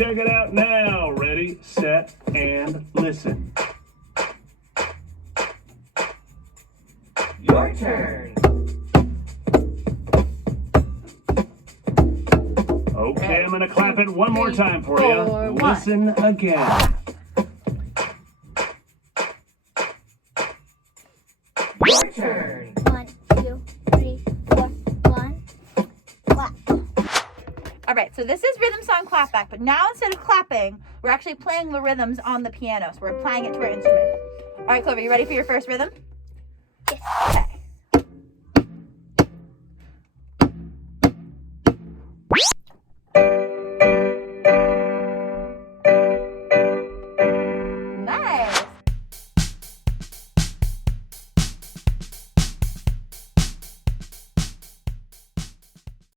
check it out now. Ready, set, and listen. Your turn. Okay, I'm gonna clap it one more time for 4, you. 1. Listen again. Your turn. 1, 2, 3, 4, 1. Clap. All right, so this is rhythm song clapback, but now instead of clapping, we're actually playing the rhythms on the piano. So we're applying it to our instrument. All right, Clover, you ready for your first rhythm?